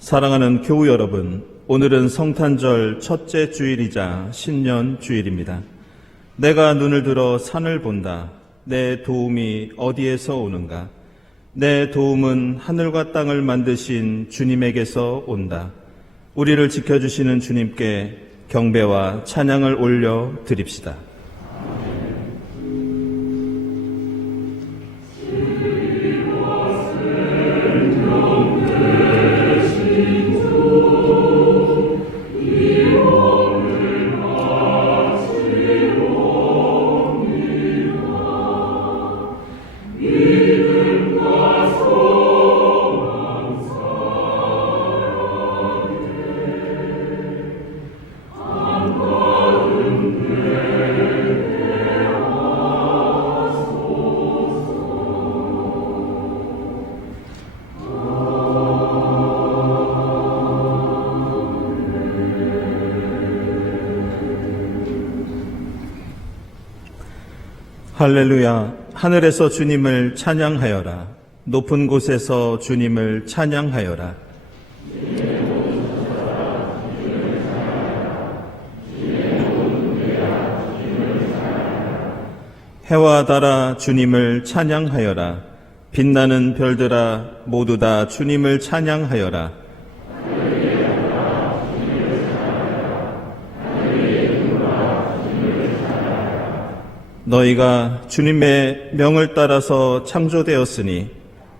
사랑하는 교우 여러분, 오늘은 성탄절 첫째 주일이자 신년 주일입니다. 내가 눈을 들어 산을 본다. 내 도움이 어디에서 오는가? 내 도움은 하늘과 땅을 만드신 주님에게서 온다. 우리를 지켜주시는 주님께 경배와 찬양을 올려 드립시다. 할렐루야. 하늘에서 주님을 찬양하여라. 높은 곳에서 주님을 찬양하여라. 해와 달아 주님을 찬양하여라. 빛나는 별들아 모두 다 주님을 찬양하여라. 너희가 주님의 명을 따라서 창조되었으니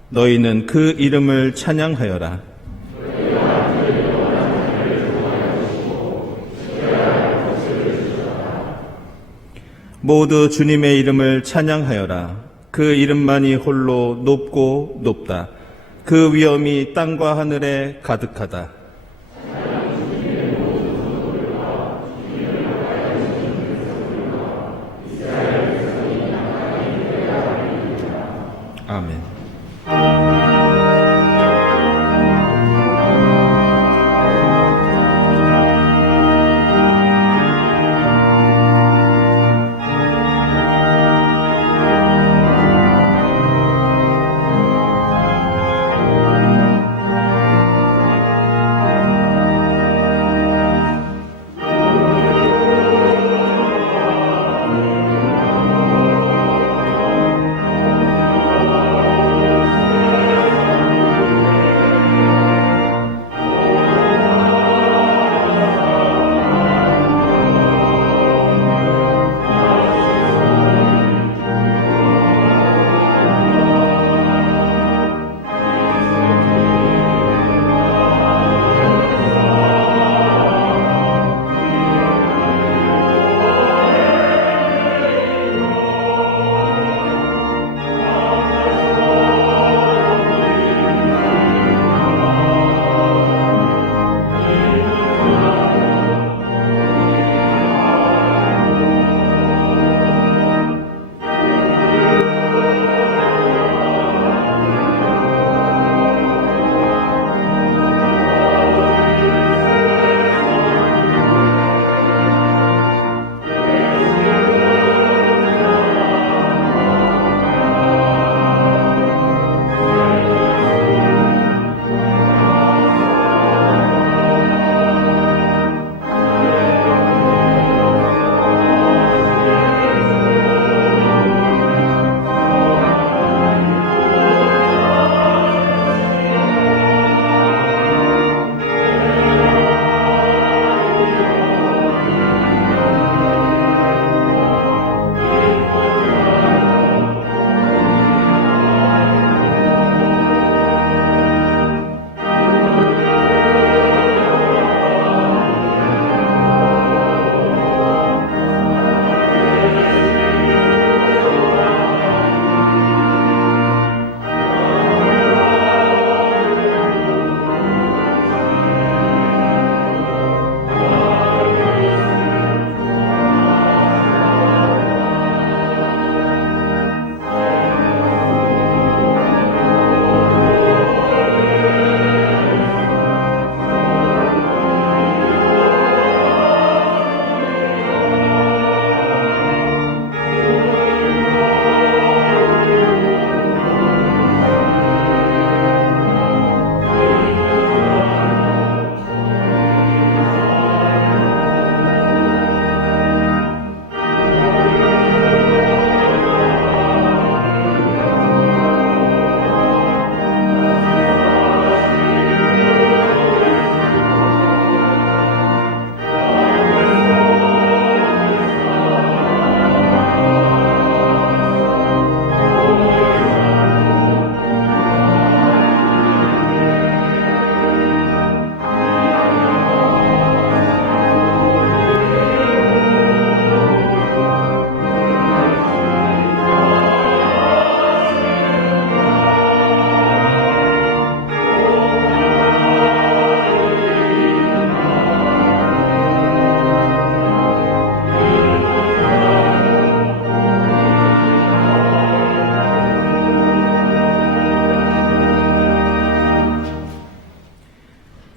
너희는 그 이름을 찬양하여라. 모두 주님의 이름을 찬양하여라. 그 이름만이 홀로 높고 높다. 그 위엄이 땅과 하늘에 가득하다. 아멘.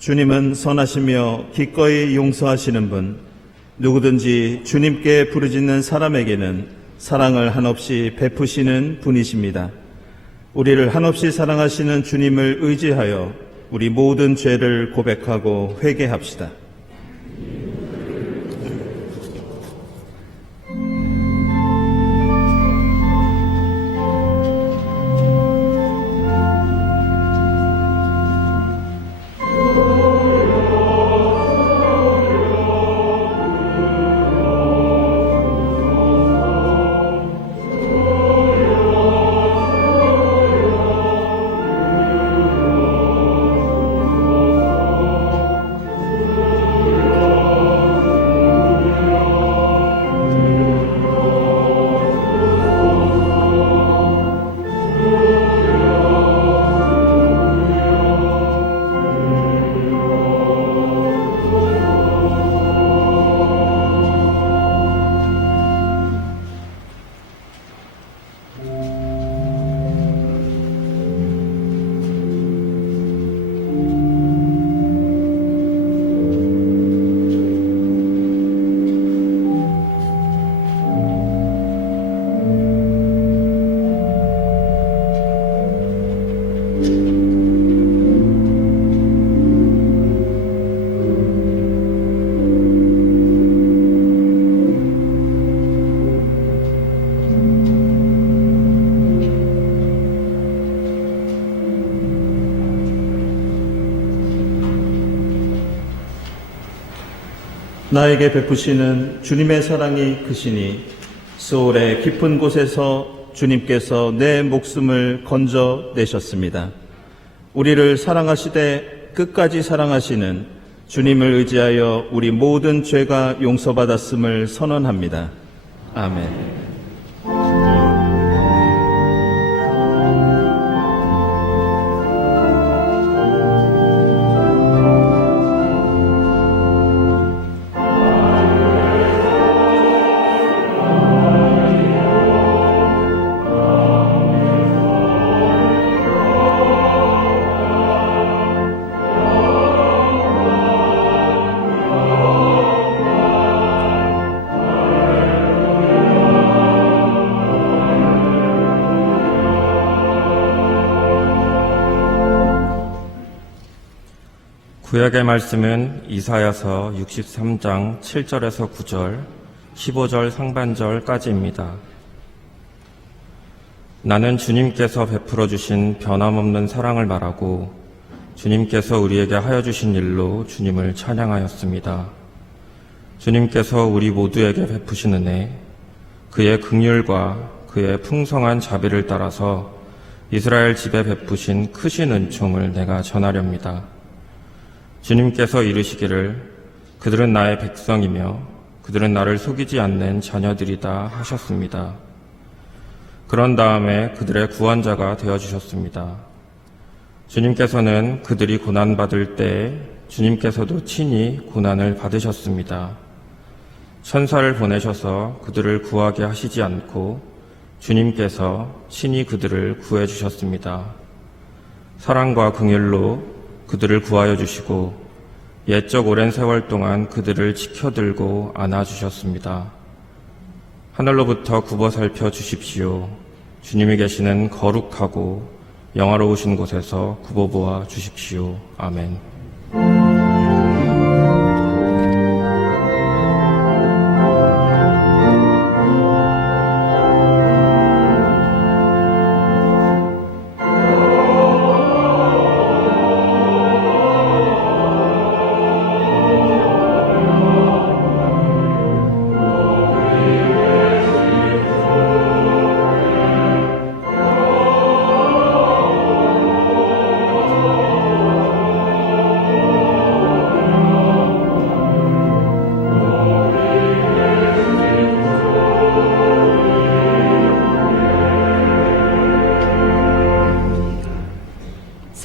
주님은 선하시며 기꺼이 용서하시는 분, 누구든지 주님께 부르짖는 사람에게는 사랑을 한없이 베푸시는 분이십니다. 우리를 한없이 사랑하시는 주님을 의지하여 우리 모든 죄를 고백하고 회개합시다. 나에게 베푸시는 주님의 사랑이 크시니 소울의 깊은 곳에서 주님께서 내 목숨을 건져내셨습니다. 우리를 사랑하시되 끝까지 사랑하시는 주님을 의지하여 우리 모든 죄가 용서받았음을 선언합니다. 아멘. 구약의 말씀은 이사야서 63장 7절에서 9절, 15절 상반절까지입니다. 나는 주님께서 베풀어 주신 변함없는 사랑을 말하고 주님께서 우리에게 하여 주신 일로 주님을 찬양하였습니다. 주님께서 우리 모두에게 베푸신 은혜, 그의 긍휼과 그의 풍성한 자비를 따라서 이스라엘 집에 베푸신 크신 은총을 내가 전하렵니다. 주님께서 이르시기를 그들은 나의 백성이며 그들은 나를 속이지 않는 자녀들이다 하셨습니다. 그런 다음에 그들의 구원자가 되어주셨습니다. 주님께서는 그들이 고난받을 때에 주님께서도 친히 고난을 받으셨습니다. 천사를 보내셔서 그들을 구하게 하시지 않고 주님께서 친히 그들을 구해주셨습니다. 사랑과 긍휼로 그들을 구하여 주시고 옛적 오랜 세월 동안 그들을 지켜들고 안아주셨습니다. 하늘로부터 굽어 살펴 주십시오. 주님이 계시는 거룩하고 영화로우신 곳에서 굽어 보아 주십시오. 아멘.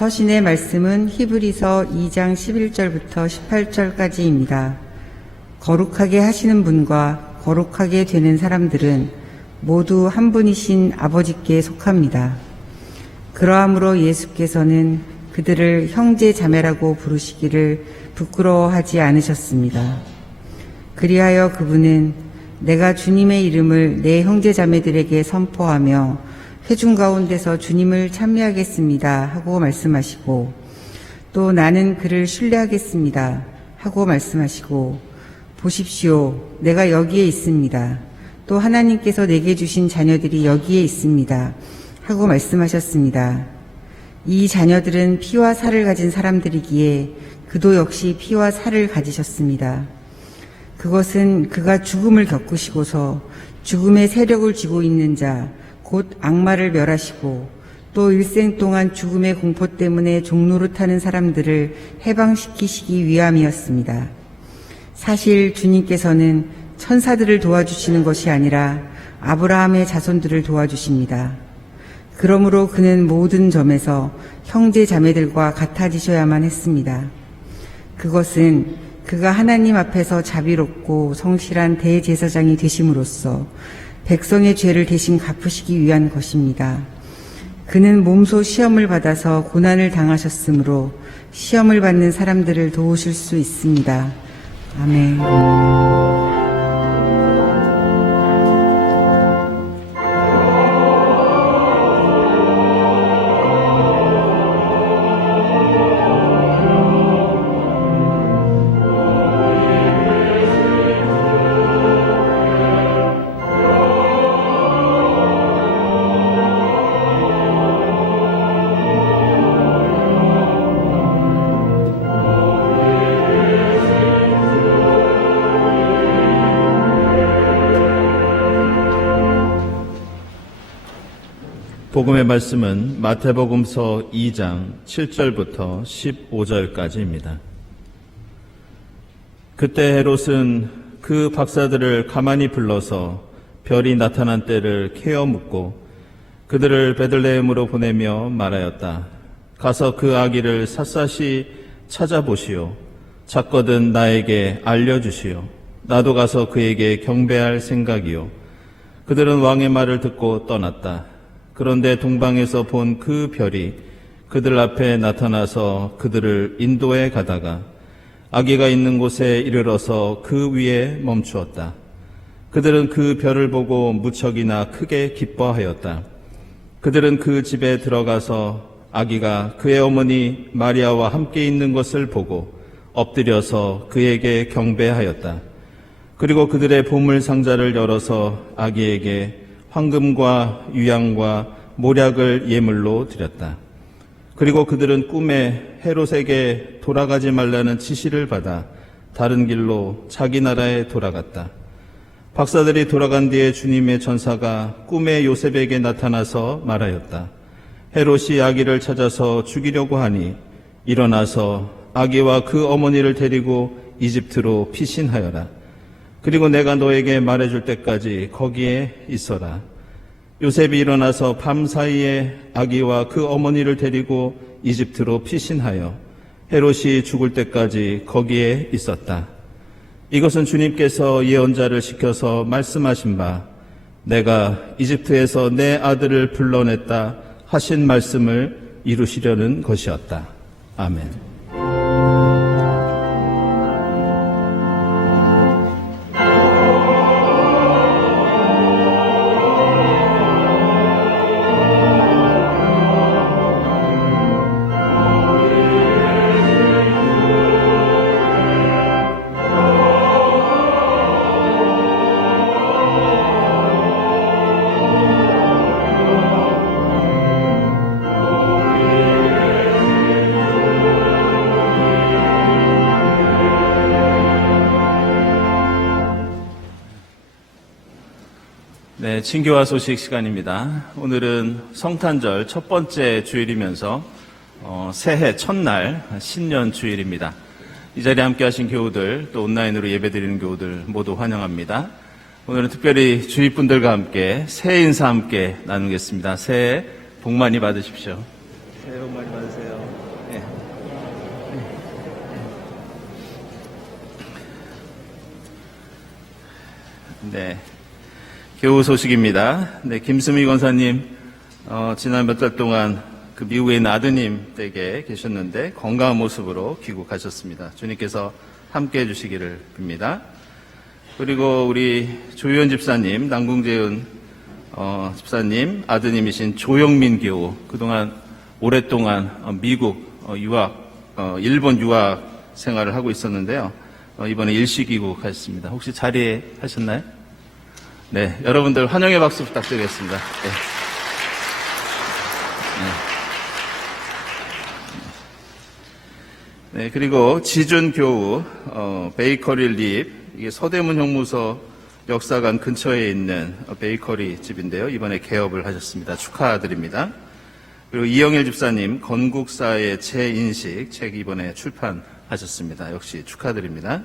서신의 말씀은 히브리서 2장 11절부터 18절까지입니다. 거룩하게 하시는 분과 거룩하게 되는 사람들은 모두 한 분이신 아버지께 속합니다. 그러함으로 예수께서는 그들을 형제 자매라고 부르시기를 부끄러워하지 않으셨습니다. 그리하여 그분은 내가 주님의 이름을 내 형제 자매들에게 선포하며 회중 가운데서 주님을 찬미하겠습니다 하고 말씀하시고, 또 나는 그를 신뢰하겠습니다 하고 말씀하시고, 보십시오, 내가 여기에 있습니다. 또 하나님께서 내게 주신 자녀들이 여기에 있습니다 하고 말씀하셨습니다. 이 자녀들은 피와 살을 가진 사람들이기에 그도 역시 피와 살을 가지셨습니다. 그것은 그가 죽음을 겪으시고서 죽음의 세력을 쥐고 있는 자, 곧 악마를 멸하시고 또 일생 동안 죽음의 공포 때문에 종노릇하는 사람들을 해방시키시기 위함이었습니다. 사실 주님께서는 천사들을 도와주시는 것이 아니라 아브라함의 자손들을 도와주십니다. 그러므로 그는 모든 점에서 형제 자매들과 같아지셔야만 했습니다. 그것은 그가 하나님 앞에서 자비롭고 성실한 대제사장이 되심으로써 백성의 죄를 대신 갚으시기 위한 것입니다. 그는 몸소 시험을 받아서 고난을 당하셨으므로 시험을 받는 사람들을 도우실 수 있습니다. 아멘. 복음의 말씀은 마태복음서 2장 7절부터 15절까지입니다. 그때 헤롯은 그 박사들을 가만히 불러서 별이 나타난 때를 캐어 묻고 그들을 베들레헴으로 보내며 말하였다. 가서 그 아기를 샅샅이 찾아보시오. 찾거든 나에게 알려주시오. 나도 가서 그에게 경배할 생각이요. 그들은 왕의 말을 듣고 떠났다. 그런데 동방에서 본 그 별이 그들 앞에 나타나서 그들을 인도해 가다가 아기가 있는 곳에 이르러서 그 위에 멈추었다. 그들은 그 별을 보고 무척이나 크게 기뻐하였다. 그들은 그 집에 들어가서 아기가 그의 어머니 마리아와 함께 있는 것을 보고 엎드려서 그에게 경배하였다. 그리고 그들의 보물 상자를 열어서 아기에게 황금과 유향과 모략을 예물로 드렸다. 그리고 그들은 꿈에 헤롯에게 돌아가지 말라는 지시를 받아 다른 길로 자기 나라에 돌아갔다. 박사들이 돌아간 뒤에 주님의 천사가 꿈에 요셉에게 나타나서 말하였다. 헤롯이 아기를 찾아서 죽이려고 하니 일어나서 아기와 그 어머니를 데리고 이집트로 피신하여라. 그리고 내가 너에게 말해줄 때까지 거기에 있어라. 요셉이 일어나서 밤 사이에 아기와 그 어머니를 데리고 이집트로 피신하여 헤롯이 죽을 때까지 거기에 있었다. 이것은 주님께서 예언자를 시켜서 말씀하신 바 내가 이집트에서 내 아들을 불러냈다 하신 말씀을 이루시려는 것이었다. 아멘. 네, 친교화 소식 시간입니다. 오늘은 성탄절 첫 번째 주일이면서 새해 첫날 신년 주일입니다. 이 자리에 함께 하신 교우들, 또 온라인으로 예배드리는 교우들 모두 환영합니다. 오늘은 특별히 주위분들과 함께 새해 인사 함께 나누겠습니다. 새해 복 많이 받으십시오. 새해 복 많이 받으세요. 네. 네. 교우 소식입니다. 네, 김수미 권사님, 지난 몇 달 동안 그 미국에 있는 아드님 댁에 계셨는데 건강한 모습으로 귀국하셨습니다. 주님께서 함께 해주시기를 빕니다. 그리고 우리 조희원 집사님, 남궁재은 집사님 아드님이신 조영민 교우, 그동안 오랫동안 미국 일본 유학 생활을 하고 있었는데요. 이번에 일시 귀국하셨습니다. 혹시 자리에 하셨나요? 네, 여러분들 환영의 박수 부탁드리겠습니다. 네. 네, 그리고 지준 교우, 베이커리 립, 이게 서대문 형무소 역사관 근처에 있는 베이커리 집인데요. 이번에 개업을 하셨습니다. 축하드립니다. 그리고 이영일 집사님, 건국사의 재인식 책 이번에 출판하셨습니다. 역시 축하드립니다.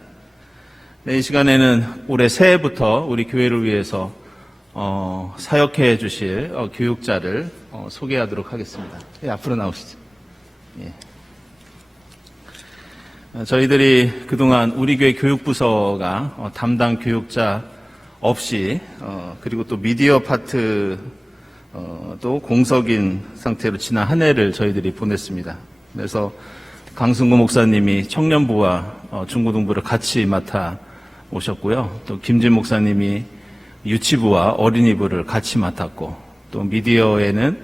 네, 이 시간에는 올해 새해부터 우리 교회를 위해서 사역해 주실 교육자를 소개하도록 하겠습니다. 예, 앞으로 나오시죠. 예. 저희들이 그동안 우리 교회 교육부서가 담당 교육자 없이 그리고 또 미디어 파트 또 공석인 상태로 지난 한 해를 저희들이 보냈습니다. 그래서 강승구 목사님이 청년부와 중고등부를 같이 맡아 오셨고요. 또 김진 목사님이 유치부와 어린이부를 같이 맡았고, 또 미디어에는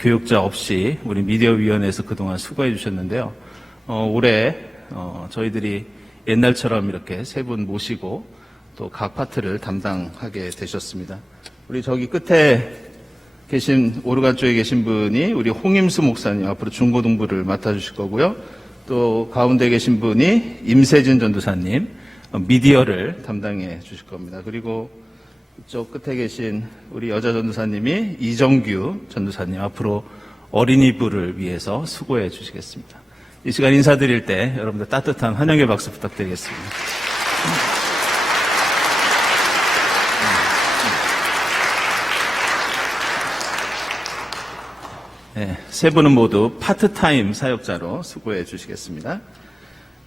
교육자 없이 우리 미디어위원회에서 그동안 수고해 주셨는데요. 올해 저희들이 옛날처럼 이렇게 세 분 모시고 또 각 파트를 담당하게 되셨습니다. 우리 저기 끝에 계신 오르간 쪽에 계신 분이 우리 홍임수 목사님 앞으로 중고등부를 맡아주실 거고요. 또 가운데 계신 분이 임세진 전도사님 미디어를 담당해 주실 겁니다. 그리고 이쪽 끝에 계신 우리 여자 전도사님이 이정규 전도사님 앞으로 어린이부를 위해서 수고해 주시겠습니다. 이 시간 인사드릴 때 여러분들 따뜻한 환영의 박수 부탁드리겠습니다. 네, 세 분은 모두 파트타임 사역자로 수고해 주시겠습니다.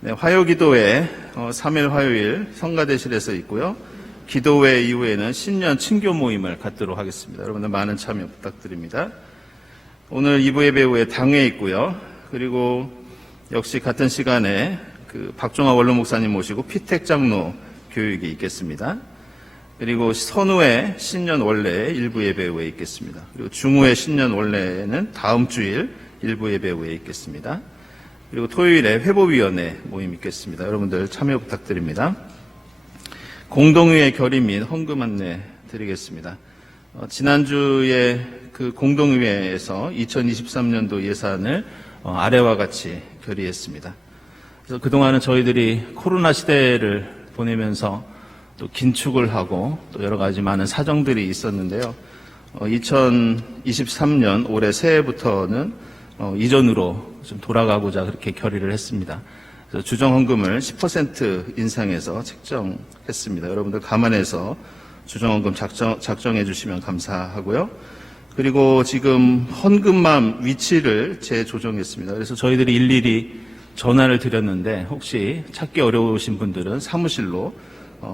네, 화요기도회 3일 화요일 성가대실에서 있고요. 기도회 이후에는 신년 친교 모임을 갖도록 하겠습니다. 여러분들 많은 참여 부탁드립니다. 오늘 2부 예배 후에 당회 있고요. 그리고 역시 같은 시간에 그 박종화 원로 목사님 모시고 피택 장로 교육이 있겠습니다. 그리고 선후에 신년 원래 일부 예배 후에 있겠습니다. 그리고 중후에 신년 원래는 다음 주일 일부 예배 후에 있겠습니다. 그리고 토요일에 회보위원회 모임 있겠습니다. 여러분들 참여 부탁드립니다. 공동의회 결의 및 헌금 안내 드리겠습니다. 지난주에 그 공동의회에서 2023년도 예산을 아래와 같이 결의했습니다. 그래서 그동안은 저희들이 코로나 시대를 보내면서 또 긴축을 하고 또 여러 가지 많은 사정들이 있었는데요. 2023년 올해 새해부터는 이전으로 좀 돌아가고자 그렇게 결의를 했습니다. 그래서 주정헌금을 10% 인상해서 책정했습니다. 여러분들 감안해서 주정헌금 작정해 주시면 감사하고요. 그리고 지금 헌금함 위치를 재조정했습니다. 그래서 저희들이 일일이 전화를 드렸는데 혹시 찾기 어려우신 분들은 사무실로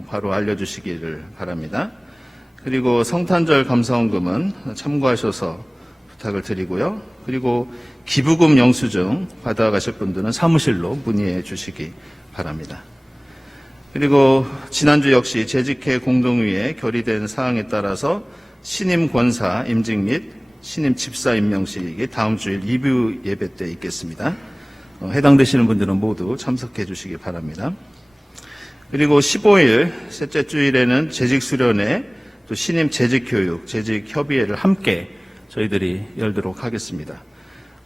바로 알려주시기를 바랍니다. 그리고 성탄절 감사헌금은 참고하셔서 부탁을 드리고요. 그리고 기부금 영수증 받아가실 분들은 사무실로 문의해 주시기 바랍니다. 그리고 지난주 역시 재직회 공동위에 결의된 사항에 따라서 신임 권사 임직 및 신임 집사 임명식이 다음 주일 2부 예배 때 있겠습니다. 해당되시는 분들은 모두 참석해 주시기 바랍니다. 그리고 15일 셋째 주일에는 재직 수련회 또 신임 재직 교육, 재직 협의회를 함께 저희들이 열도록 하겠습니다.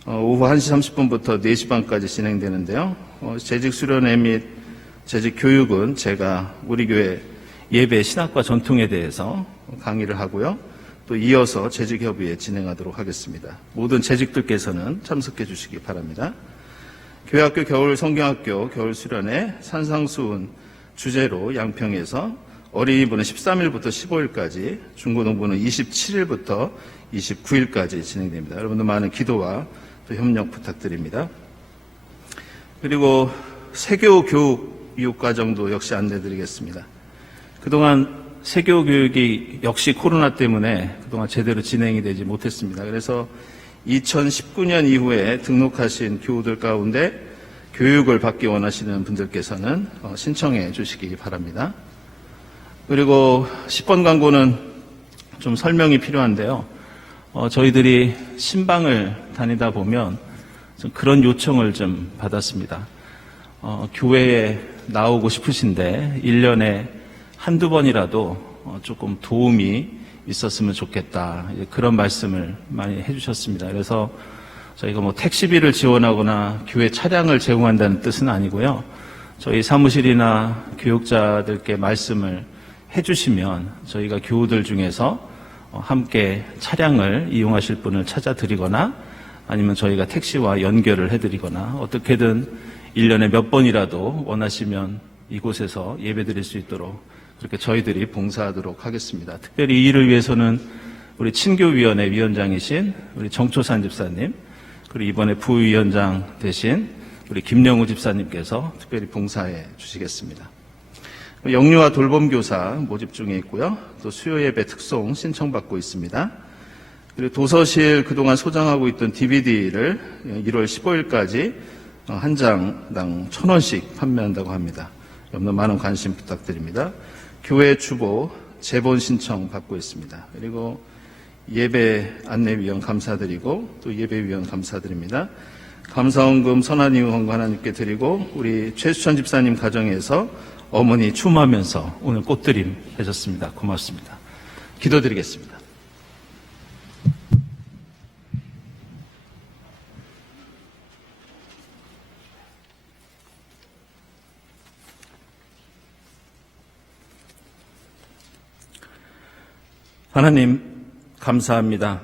오후 1시 30분부터 4시 반까지 진행되는데요. 재직 수련회 및 재직 교육은 제가 우리 교회 예배 신학과 전통에 대해서 강의를 하고요. 또 이어서 재직 협의회 진행하도록 하겠습니다. 모든 재직들께서는 참석해 주시기 바랍니다. 교회학교 겨울 성경학교 겨울 수련회 산상수훈 주제로 양평에서 어린이부는 13일부터 15일까지, 중고등부는 27일부터 29일까지 진행됩니다. 여러분들 많은 기도와 또 협력 부탁드립니다. 그리고 세교 교육 이웃과정도 역시 안내드리겠습니다. 그동안 세교 교육이 역시 코로나 때문에 그동안 제대로 진행이 되지 못했습니다. 그래서 2019년 이후에 등록하신 교우들 가운데 교육을 받기 원하시는 분들께서는 신청해 주시기 바랍니다. 그리고 10번 광고는 좀 설명이 필요한데요. 저희들이 신방을 다니다 보면 좀 그런 요청을 좀 받았습니다. 교회에 나오고 싶으신데 1년에 한두 번이라도 조금 도움이 있었으면 좋겠다. 그런 말씀을 많이 해주셨습니다. 그래서 저희가 뭐 택시비를 지원하거나 교회 차량을 제공한다는 뜻은 아니고요. 저희 사무실이나 교육자들께 말씀을 해주시면 저희가 교우들 중에서 함께 차량을 이용하실 분을 찾아드리거나 아니면 저희가 택시와 연결을 해드리거나 어떻게든 1년에 몇 번이라도 원하시면 이곳에서 예배드릴 수 있도록 그렇게 저희들이 봉사하도록 하겠습니다. 특별히 이 일을 위해서는 우리 친교위원회 위원장이신 우리 정초산 집사님, 그리고 이번에 부위원장 되신 우리 김영우 집사님께서 특별히 봉사해 주시겠습니다. 영유아 돌봄교사 모집 중에 있고요. 또 수요예배 특송 신청받고 있습니다. 그리고 도서실 그동안 소장하고 있던 DVD를 1월 15일까지 한 장당 1,000원씩 판매한다고 합니다. 여러분 많은 관심 부탁드립니다. 교회 주보 재본 신청 받고 있습니다. 그리고 예배 안내위원 감사드리고 또 예배위원 감사드립니다. 감사원금 선한이후 하나님께 드리고 우리 최수천 집사님 가정에서 어머니 추모하면서 오늘 꽃드림 해줬습니다. 고맙습니다. 기도드리겠습니다. 하나님 감사합니다.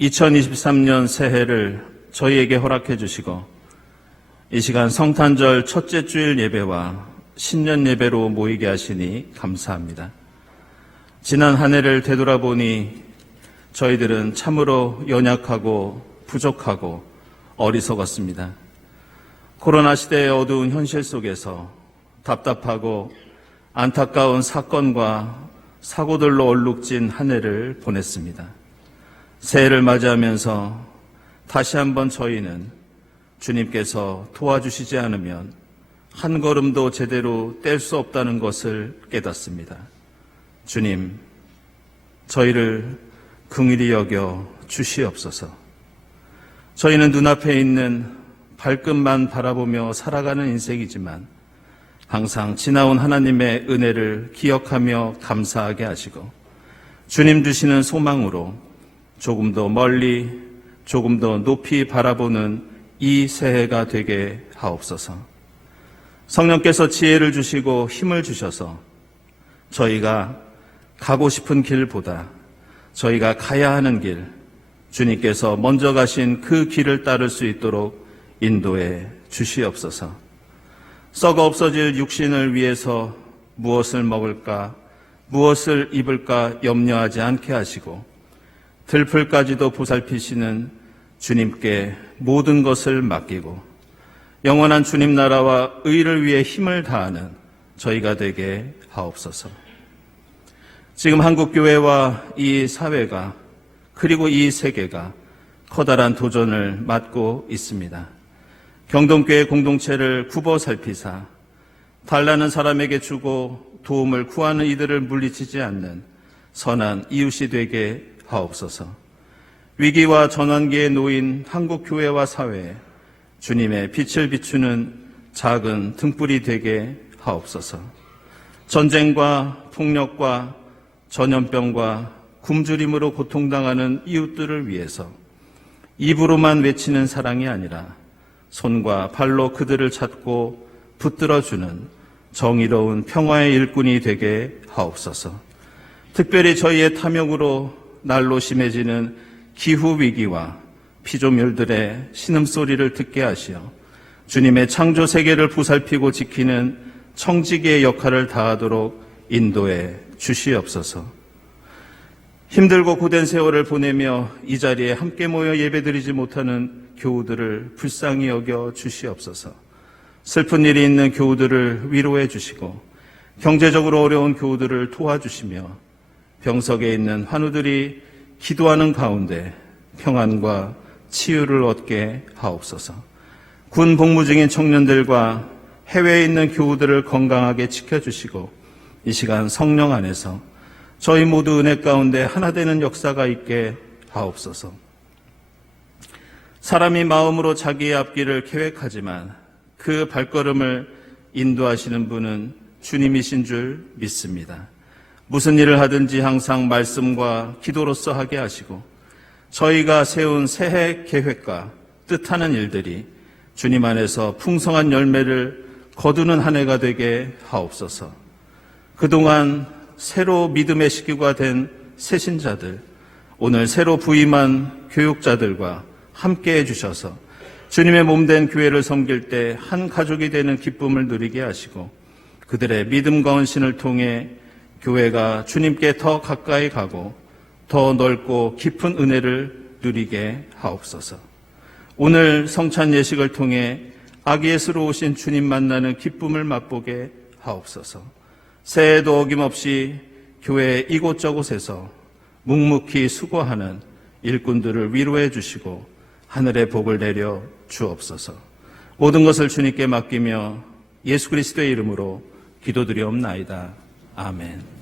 2023년 새해를 저희에게 허락해 주시고 이 시간 성탄절 첫째 주일 예배와 신년 예배로 모이게 하시니 감사합니다. 지난 한 해를 되돌아보니 저희들은 참으로 연약하고 부족하고 어리석었습니다. 코로나 시대의 어두운 현실 속에서 답답하고 안타까운 사건과 사고들로 얼룩진 한 해를 보냈습니다. 새해를 맞이하면서 다시 한번 저희는 주님께서 도와주시지 않으면 한 걸음도 제대로 뗄 수 없다는 것을 깨닫습니다. 주님, 저희를 긍휼히 여겨 주시옵소서. 저희는 눈앞에 있는 발끝만 바라보며 살아가는 인생이지만 항상 지나온 하나님의 은혜를 기억하며 감사하게 하시고 주님 주시는 소망으로 조금 더 멀리 조금 더 높이 바라보는 이 새해가 되게 하옵소서. 성령께서 지혜를 주시고 힘을 주셔서 저희가 가고 싶은 길보다 저희가 가야 하는 길, 주님께서 먼저 가신 그 길을 따를 수 있도록 인도해 주시옵소서. 썩어 없어질 육신을 위해서 무엇을 먹을까, 무엇을 입을까 염려하지 않게 하시고 들풀까지도 보살피시는 주님께 모든 것을 맡기고 영원한 주님 나라와 의를 위해 힘을 다하는 저희가 되게 하옵소서. 지금 한국교회와 이 사회가 그리고 이 세계가 커다란 도전을 맞고 있습니다. 경동교회 공동체를 굽어 살피사 달라는 사람에게 주고 도움을 구하는 이들을 물리치지 않는 선한 이웃이 되게 하옵소서. 위기와 전환기에 놓인 한국교회와 사회에 주님의 빛을 비추는 작은 등불이 되게 하옵소서. 전쟁과 폭력과 전염병과 굶주림으로 고통당하는 이웃들을 위해서 입으로만 외치는 사랑이 아니라 손과 발로 그들을 찾고 붙들어주는 정의로운 평화의 일꾼이 되게 하옵소서. 특별히 저희의 탐욕으로 날로 심해지는 기후위기와 피조물들의 신음소리를 듣게 하시어 주님의 창조 세계를 보살피고 지키는 청지기의 역할을 다하도록 인도해 주시옵소서. 힘들고 고된 세월을 보내며 이 자리에 함께 모여 예배드리지 못하는 교우들을 불쌍히 여겨 주시옵소서. 슬픈 일이 있는 교우들을 위로해 주시고 경제적으로 어려운 교우들을 도와주시며 병석에 있는 환우들이 기도하는 가운데 평안과 치유를 얻게 하옵소서. 군 복무 중인 청년들과 해외에 있는 교우들을 건강하게 지켜주시고 이 시간 성령 안에서 저희 모두 은혜 가운데 하나 되는 역사가 있게 하옵소서. 사람이 마음으로 자기의 앞길을 계획하지만 그 발걸음을 인도하시는 분은 주님이신 줄 믿습니다. 무슨 일을 하든지 항상 말씀과 기도로써 하게 하시고 저희가 세운 새해 계획과 뜻하는 일들이 주님 안에서 풍성한 열매를 거두는 한 해가 되게 하옵소서. 그동안 새로 믿음의 식구가 된 새신자들, 오늘 새로 부임한 교육자들과 함께 해주셔서 주님의 몸된 교회를 섬길 때 한 가족이 되는 기쁨을 누리게 하시고 그들의 믿음과 헌신을 통해 교회가 주님께 더 가까이 가고 더 넓고 깊은 은혜를 누리게 하옵소서. 오늘 성찬 예식을 통해 아기 예수로 오신 주님 만나는 기쁨을 맛보게 하옵소서. 새해에도 어김없이 교회 이곳저곳에서 묵묵히 수고하는 일꾼들을 위로해 주시고 하늘의 복을 내려 주옵소서. 모든 것을 주님께 맡기며 예수 그리스도의 이름으로 기도드리옵나이다. 아멘.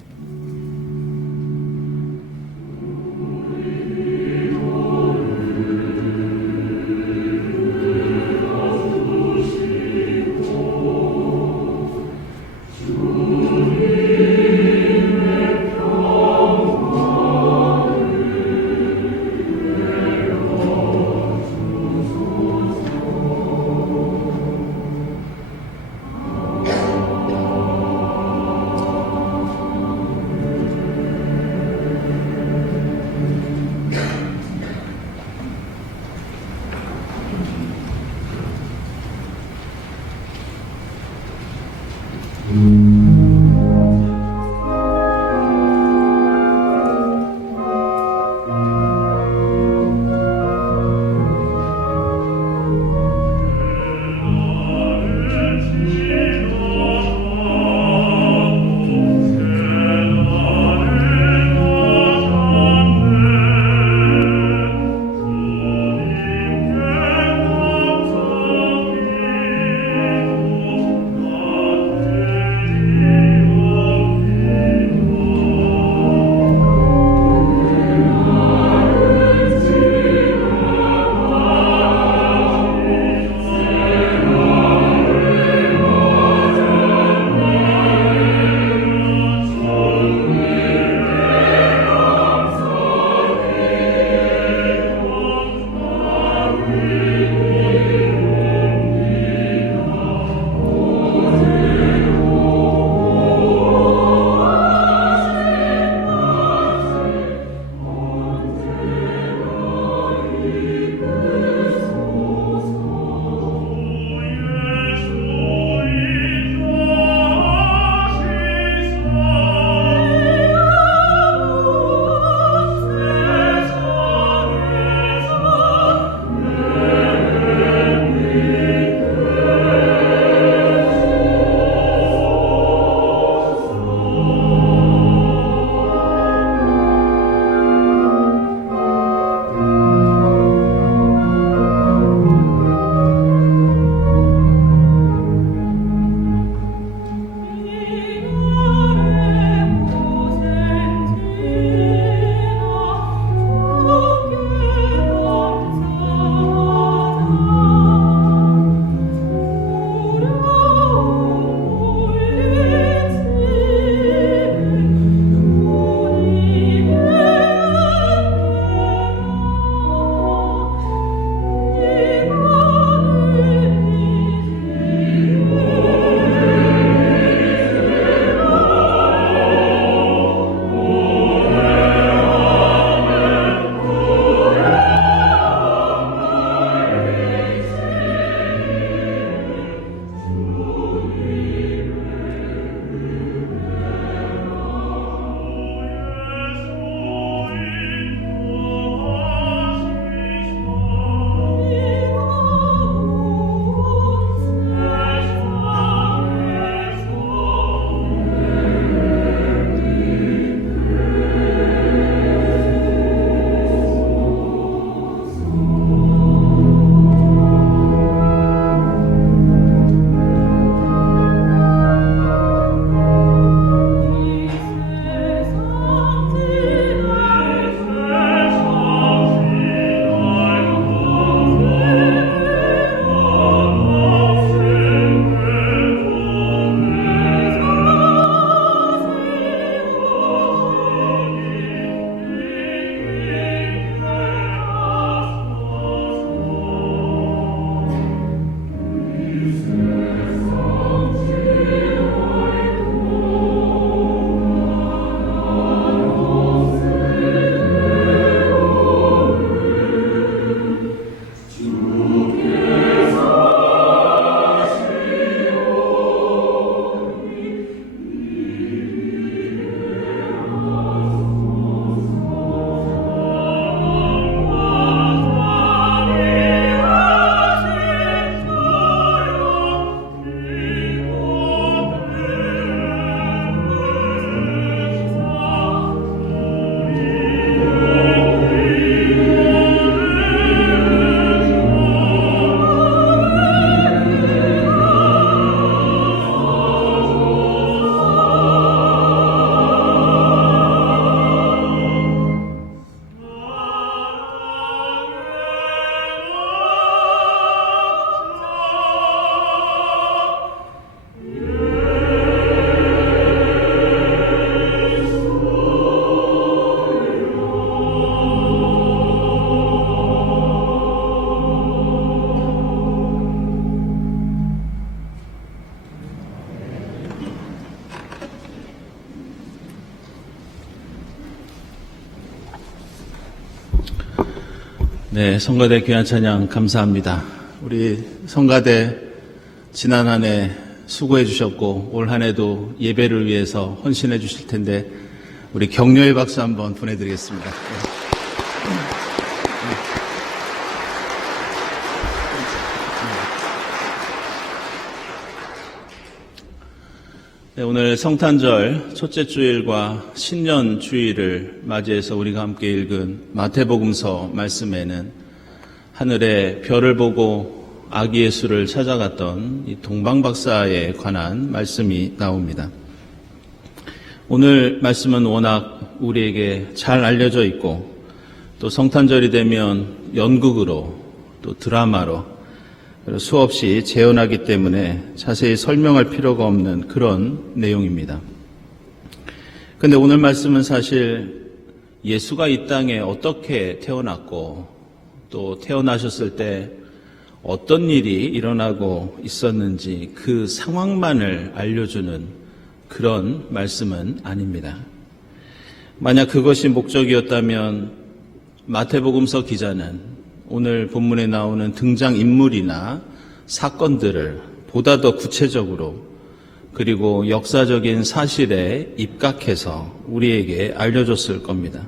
네, 성가대 귀한 찬양 감사합니다. 우리 성가대 지난 한 해 수고해 주셨고 올 한 해도 예배를 위해서 헌신해 주실 텐데 우리 격려의 박수 한번 보내드리겠습니다. 네, 오늘 성탄절 첫째 주일과 신년 주일을 맞이해서 우리가 함께 읽은 마태복음서 말씀에는 하늘에 별을 보고 아기 예수를 찾아갔던 이 동방박사에 관한 말씀이 나옵니다. 오늘 말씀은 워낙 우리에게 잘 알려져 있고 또 성탄절이 되면 연극으로 또 드라마로 수없이 재현하기 때문에 자세히 설명할 필요가 없는 그런 내용입니다. 그런데 오늘 말씀은 사실 예수가 이 땅에 어떻게 태어났고 또 태어나셨을 때 어떤 일이 일어나고 있었는지 그 상황만을 알려주는 그런 말씀은 아닙니다. 만약 그것이 목적이었다면 마태복음서 기자는 오늘 본문에 나오는 등장인물이나 사건들을 보다 더 구체적으로 그리고 역사적인 사실에 입각해서 우리에게 알려줬을 겁니다.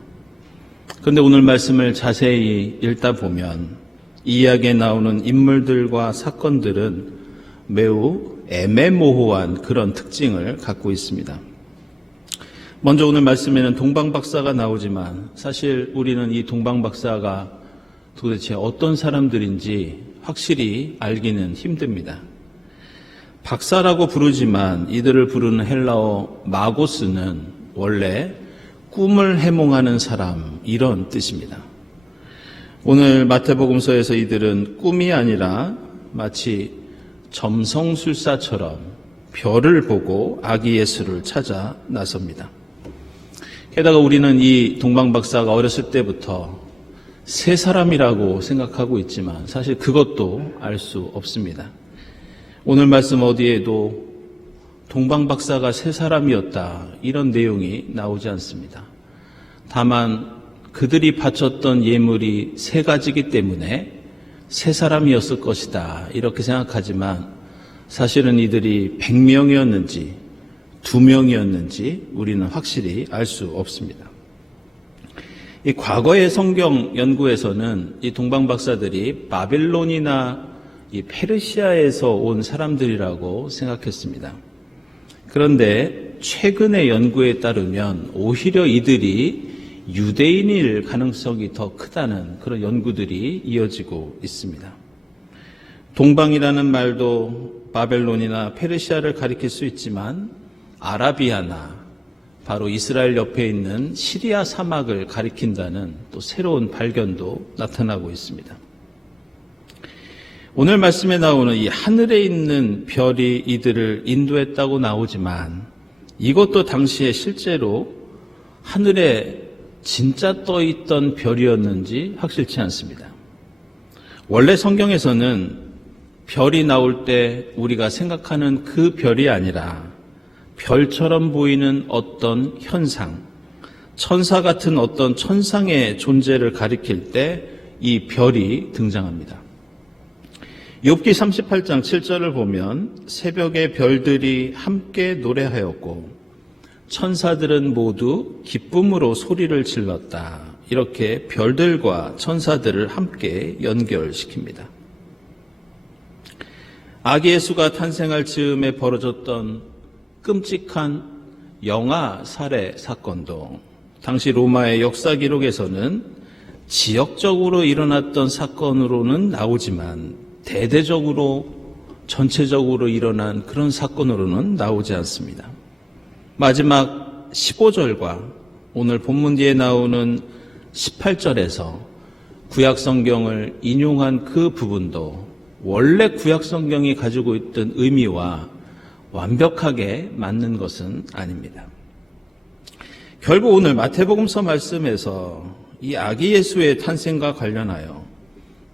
그런데 오늘 말씀을 자세히 읽다 보면 이 이야기에 나오는 인물들과 사건들은 매우 애매모호한 그런 특징을 갖고 있습니다. 먼저 오늘 말씀에는 동방박사가 나오지만 사실 우리는 이 동방박사가 도대체 어떤 사람들인지 확실히 알기는 힘듭니다. 박사라고 부르지만 이들을 부르는 헬라어 마고스는 원래 꿈을 해몽하는 사람 이런 뜻입니다. 오늘 마태복음서에서 이들은 꿈이 아니라 마치 점성술사처럼 별을 보고 아기 예수를 찾아 나섭니다. 게다가 우리는 이 동방박사가 어렸을 때부터 세 사람이라고 생각하고 있지만 사실 그것도 알 수 없습니다. 오늘 말씀 어디에도 동방박사가 세 사람이었다 이런 내용이 나오지 않습니다. 다만 그들이 바쳤던 예물이 세 가지이기 때문에 세 사람이었을 것이다 이렇게 생각하지만 사실은 이들이 100명이었는지 2명이었는지 우리는 확실히 알 수 없습니다. 이 과거의 성경 연구에서는 이 동방박사들이 바벨론이나 이 페르시아에서 온 사람들이라고 생각했습니다. 그런데 최근의 연구에 따르면 오히려 이들이 유대인일 가능성이 더 크다는 그런 연구들이 이어지고 있습니다. 동방이라는 말도 바벨론이나 페르시아를 가리킬 수 있지만 아라비아나 바로 이스라엘 옆에 있는 시리아 사막을 가리킨다는 또 새로운 발견도 나타나고 있습니다. 오늘 말씀에 나오는 이 하늘에 있는 별이 이들을 인도했다고 나오지만 이것도 당시에 실제로 하늘에 진짜 떠있던 별이었는지 확실치 않습니다. 원래 성경에서는 별이 나올 때 우리가 생각하는 그 별이 아니라 별처럼 보이는 어떤 현상, 천사 같은 어떤 천상의 존재를 가리킬 때 이 별이 등장합니다. 욥기 38장 7절을 보면 새벽에 별들이 함께 노래하였고 천사들은 모두 기쁨으로 소리를 질렀다. 이렇게 별들과 천사들을 함께 연결시킵니다. 아기 예수가 탄생할 즈음에 벌어졌던 끔찍한 영아 살해 사건도 당시 로마의 역사 기록에서는 지역적으로 일어났던 사건으로는 나오지만 대대적으로 전체적으로 일어난 그런 사건으로는 나오지 않습니다. 마지막 15절과 오늘 본문 뒤에 나오는 18절에서 구약 성경을 인용한 그 부분도 원래 구약 성경이 가지고 있던 의미와 완벽하게 맞는 것은 아닙니다. 결국 오늘 마태복음서 말씀에서 이 아기 예수의 탄생과 관련하여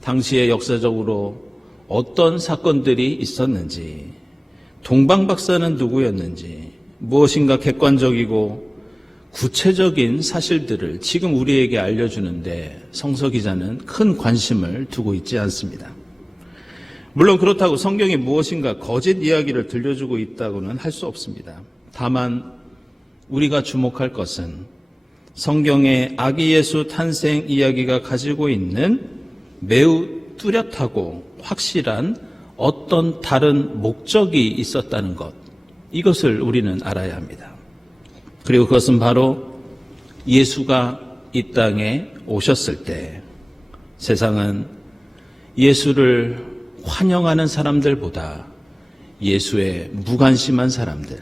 당시에 역사적으로 어떤 사건들이 있었는지, 동방박사는 누구였는지, 무엇인가 객관적이고 구체적인 사실들을 지금 우리에게 알려주는데 성서 기자는 큰 관심을 두고 있지 않습니다. 물론 그렇다고 성경이 무엇인가 거짓 이야기를 들려주고 있다고는 할 수 없습니다. 다만 우리가 주목할 것은 성경의 아기 예수 탄생 이야기가 가지고 있는 매우 뚜렷하고 확실한 어떤 다른 목적이 있었다는 것, 이것을 우리는 알아야 합니다. 그리고 그것은 바로 예수가 이 땅에 오셨을 때 세상은 예수를 환영하는 사람들보다 예수에 무관심한 사람들,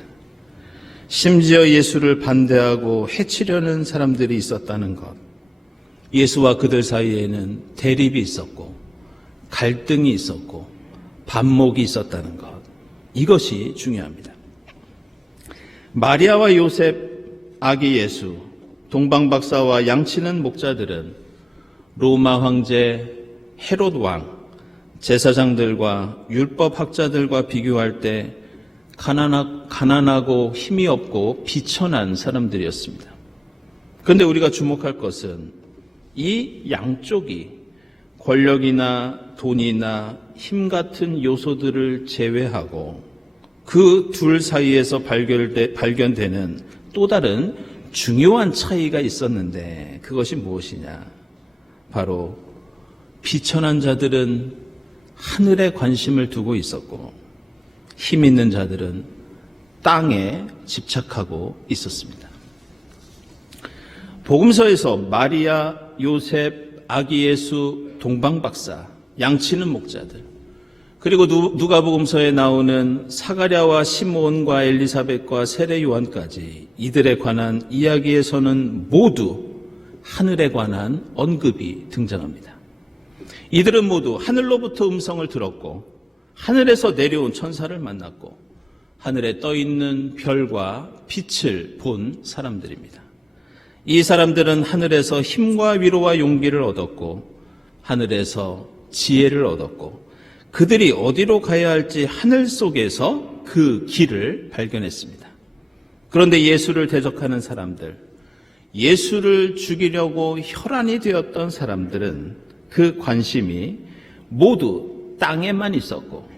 심지어 예수를 반대하고 해치려는 사람들이 있었다는 것, 예수와 그들 사이에는 대립이 있었고 갈등이 있었고 반목이 있었다는 것, 이것이 중요합니다. 마리아와 요셉, 아기 예수, 동방박사와 양치는 목자들은 로마 황제 헤롯 왕, 제사장들과 율법학자들과 비교할 때 가난하고 힘이 없고 비천한 사람들이었습니다. 그런데 우리가 주목할 것은 이 양쪽이 권력이나 돈이나 힘 같은 요소들을 제외하고 그 둘 사이에서 발견되는 또 다른 중요한 차이가 있었는데 그것이 무엇이냐? 바로 비천한 자들은 하늘에 관심을 두고 있었고 힘 있는 자들은 땅에 집착하고 있었습니다. 복음서에서 마리아, 요셉, 아기 예수, 동방박사, 양치는 목자들, 그리고 누가복음서에 나오는 사가랴와 시므온과 엘리사벳과 세례 요한까지 이들에 관한 이야기에서는 모두 하늘에 관한 언급이 등장합니다. 이들은 모두 하늘로부터 음성을 들었고 하늘에서 내려온 천사를 만났고 하늘에 떠있는 별과 빛을 본 사람들입니다. 이 사람들은 하늘에서 힘과 위로와 용기를 얻었고 하늘에서 지혜를 얻었고 그들이 어디로 가야 할지 하늘 속에서 그 길을 발견했습니다. 그런데 예수를 대적하는 사람들, 예수를 죽이려고 혈안이 되었던 사람들은 그 관심이 모두 땅에만 있었고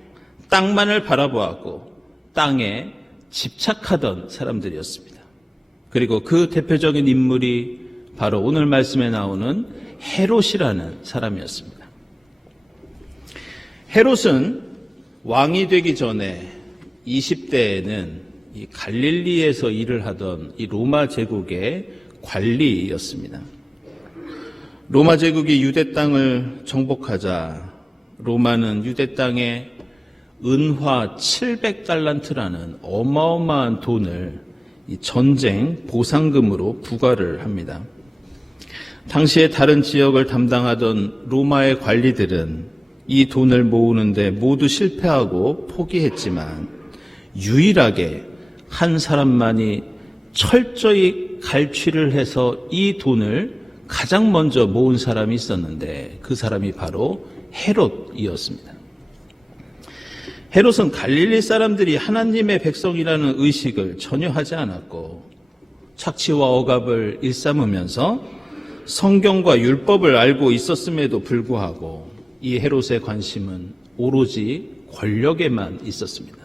땅만을 바라보았고 땅에 집착하던 사람들이었습니다. 그리고 그 대표적인 인물이 바로 오늘 말씀에 나오는 헤롯이라는 사람이었습니다. 헤롯은 왕이 되기 전에 20대에는 이 갈릴리에서 일을 하던 이 로마 제국의 관리였습니다. 로마 제국이 유대 땅을 정복하자 로마는 유대 땅에 은화 700달란트라는 어마어마한 돈을 이 전쟁 보상금으로 부과를 합니다. 당시에 다른 지역을 담당하던 로마의 관리들은 이 돈을 모으는데 모두 실패하고 포기했지만 유일하게 한 사람만이 철저히 갈취를 해서 이 돈을 가장 먼저 모은 사람이 있었는데 그 사람이 바로 헤롯이었습니다. 헤롯은 갈릴리 사람들이 하나님의 백성이라는 의식을 전혀 하지 않았고 착취와 억압을 일삼으면서 성경과 율법을 알고 있었음에도 불구하고 이 헤롯의 관심은 오로지 권력에만 있었습니다.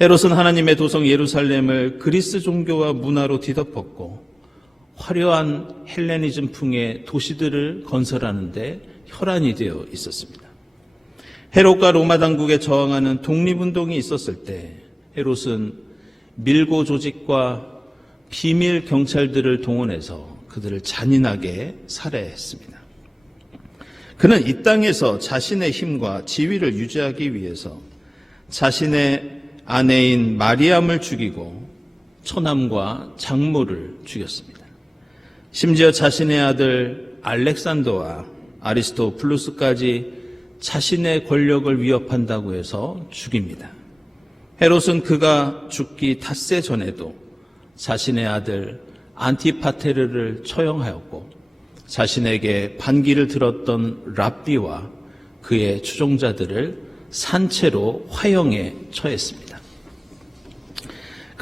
헤롯은 하나님의 도성 예루살렘을 그리스 종교와 문화로 뒤덮었고 화려한 헬레니즘풍의 도시들을 건설하는데 혈안이 되어 있었습니다. 헤롯과 로마 당국에 저항하는 독립운동이 있었을 때 헤롯은 밀고 조직과 비밀 경찰들을 동원해서 그들을 잔인하게 살해했습니다. 그는 이 땅에서 자신의 힘과 지위를 유지하기 위해서 자신의 아내인 마리암을 죽이고 처남과 장모를 죽였습니다. 심지어 자신의 아들 알렉산더와 아리스토블루스까지 자신의 권력을 위협한다고 해서 죽입니다. 헤롯은 그가 죽기 닷새 전에도 자신의 아들 안티파테르를 처형하였고 자신에게 반기를 들었던 랍비와 그의 추종자들을 산채로 화형에 처했습니다.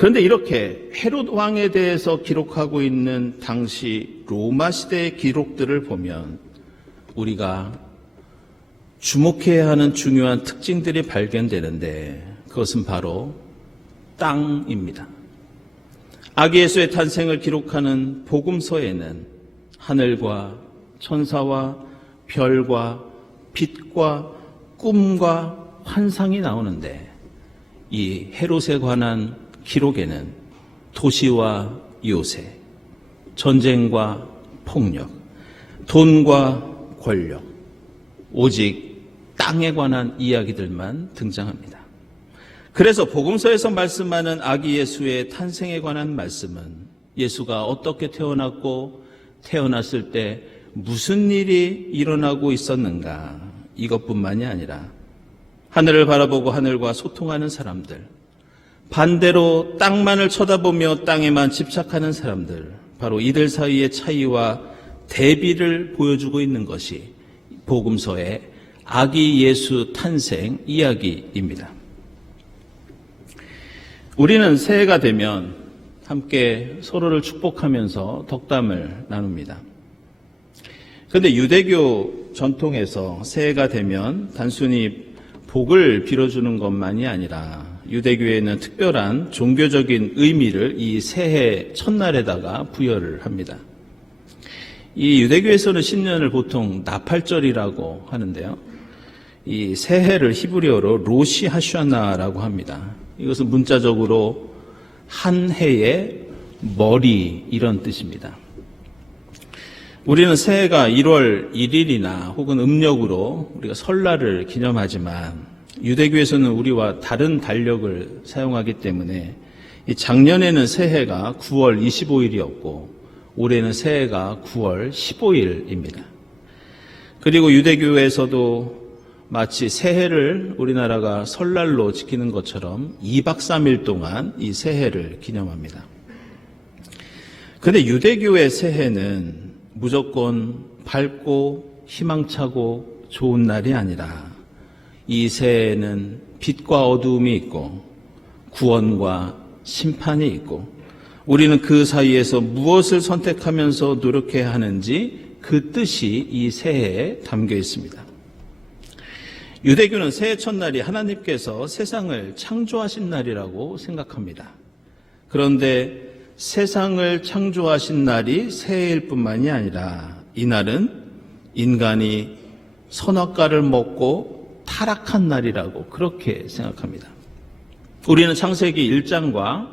그런데 이렇게 헤롯 왕에 대해서 기록하고 있는 당시 로마 시대의 기록들을 보면 우리가 주목해야 하는 중요한 특징들이 발견되는데 그것은 바로 땅입니다. 아기 예수의 탄생을 기록하는 복음서에는 하늘과 천사와 별과 빛과 꿈과 환상이 나오는데 이 헤롯에 관한 기록에는 도시와 요새, 전쟁과 폭력, 돈과 권력, 오직 땅에 관한 이야기들만 등장합니다. 그래서 복음서에서 말씀하는 아기 예수의 탄생에 관한 말씀은 예수가 어떻게 태어났고 태어났을 때 무슨 일이 일어나고 있었는가 이것뿐만이 아니라 하늘을 바라보고 하늘과 소통하는 사람들, 반대로 땅만을 쳐다보며 땅에만 집착하는 사람들, 바로 이들 사이의 차이와 대비를 보여주고 있는 것이 복음서의 아기 예수 탄생 이야기입니다. 우리는 새해가 되면 함께 서로를 축복하면서 덕담을 나눕니다. 그런데 유대교 전통에서 새해가 되면 단순히 복을 빌어주는 것만이 아니라 유대교에는 특별한 종교적인 의미를 이 새해 첫날에다가 부여를 합니다. 이 유대교에서는 신년을 보통 나팔절이라고 하는데요. 이 새해를 히브리어로 로시 하샤나라고 합니다. 이것은 문자적으로 한 해의 머리 이런 뜻입니다. 우리는 새해가 1월 1일이나 혹은 음력으로 우리가 설날을 기념하지만 유대교에서는 우리와 다른 달력을 사용하기 때문에 작년에는 새해가 9월 25일이었고 올해는 새해가 9월 15일입니다. 그리고 유대교에서도 마치 새해를 우리나라가 설날로 지키는 것처럼 2박 3일 동안 이 새해를 기념합니다. 그런데 유대교의 새해는 무조건 밝고 희망차고 좋은 날이 아니라 이 새해에는 빛과 어두움이 있고 구원과 심판이 있고 우리는 그 사이에서 무엇을 선택하면서 노력해야 하는지 그 뜻이 이 새해에 담겨 있습니다. 유대교는 새해 첫날이 하나님께서 세상을 창조하신 날이라고 생각합니다. 그런데 세상을 창조하신 날이 새해일 뿐만이 아니라 이날은 인간이 선악과를 먹고 타락한 날이라고 그렇게 생각합니다. 우리는 창세기 1장과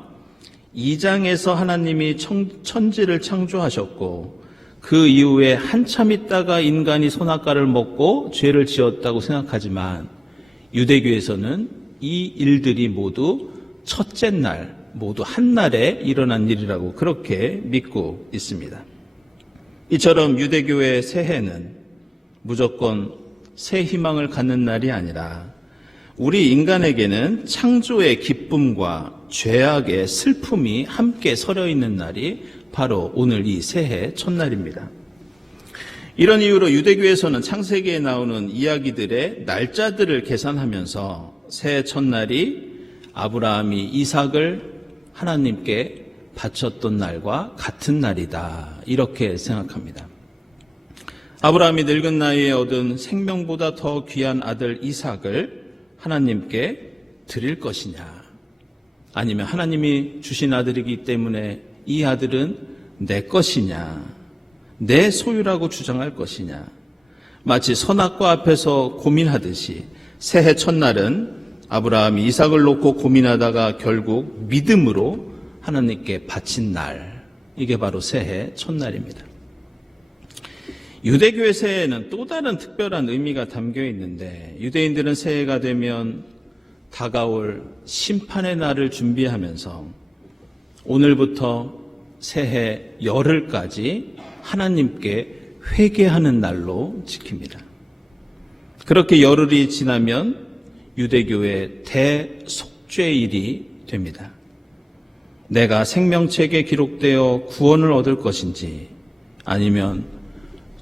2장에서 하나님이 천지를 창조하셨고 그 이후에 한참 있다가 인간이 선악과를 먹고 죄를 지었다고 생각하지만 유대교에서는 이 일들이 모두 첫째 날, 모두 한날에 일어난 일이라고 그렇게 믿고 있습니다. 이처럼 유대교의 새해는 무조건 새 희망을 갖는 날이 아니라 우리 인간에게는 창조의 기쁨과 죄악의 슬픔이 함께 서려 있는 날이 바로 오늘 이 새해 첫날입니다. 이런 이유로 유대교에서는 창세기에 나오는 이야기들의 날짜들을 계산하면서 새해 첫날이 아브라함이 이삭을 하나님께 바쳤던 날과 같은 날이다. 이렇게 생각합니다. 아브라함이 늙은 나이에 얻은 생명보다 더 귀한 아들 이삭을 하나님께 드릴 것이냐, 아니면 하나님이 주신 아들이기 때문에 이 아들은 내 것이냐, 내 소유라고 주장할 것이냐, 마치 선악과 앞에서 고민하듯이 새해 첫날은 아브라함이 이삭을 놓고 고민하다가 결국 믿음으로 하나님께 바친 날, 이게 바로 새해 첫날입니다. 유대교의 새해에는 또 다른 특별한 의미가 담겨 있는데 유대인들은 새해가 되면 다가올 심판의 날을 준비하면서 오늘부터 새해 열흘까지 하나님께 회개하는 날로 지킵니다. 그렇게 열흘이 지나면 유대교의 대속죄일이 됩니다. 내가 생명책에 기록되어 구원을 얻을 것인지 아니면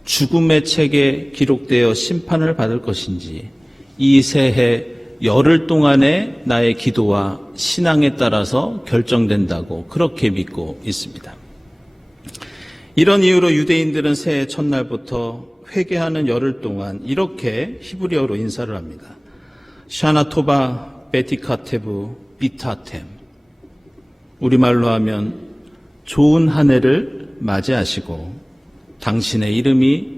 죽음의 책에 기록되어 심판을 받을 것인지 이 새해 열흘 동안의 나의 기도와 신앙에 따라서 결정된다고 그렇게 믿고 있습니다. 이런 이유로 유대인들은 새해 첫날부터 회개하는 열흘 동안 이렇게 히브리어로 인사를 합니다. 샤나토바 베티카테브 비타템. 우리말로 하면 좋은 한 해를 맞이하시고 당신의 이름이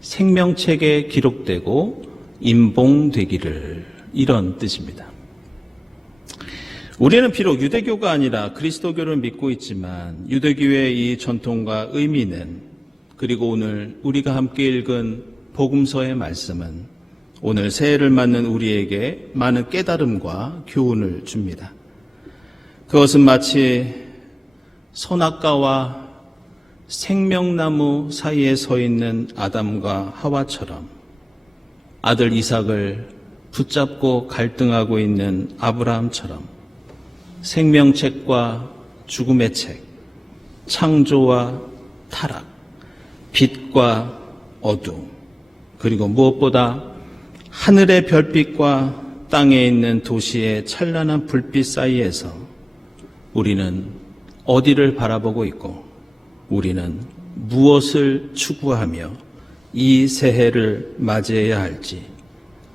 생명책에 기록되고 임봉되기를, 이런 뜻입니다. 우리는 비록 유대교가 아니라 그리스도교를 믿고 있지만 유대교의 이 전통과 의미는, 그리고 오늘 우리가 함께 읽은 복음서의 말씀은 오늘 새해를 맞는 우리에게 많은 깨달음과 교훈을 줍니다. 그것은 마치 선악과와 생명나무 사이에 서 있는 아담과 하와처럼 아들 이삭을 붙잡고 갈등하고 있는 아브라함처럼 생명책과 죽음의 책, 창조와 타락, 빛과 어둠, 그리고 무엇보다 하늘의 별빛과 땅에 있는 도시의 찬란한 불빛 사이에서 우리는 어디를 바라보고 있고 우리는 무엇을 추구하며 이 새해를 맞이해야 할지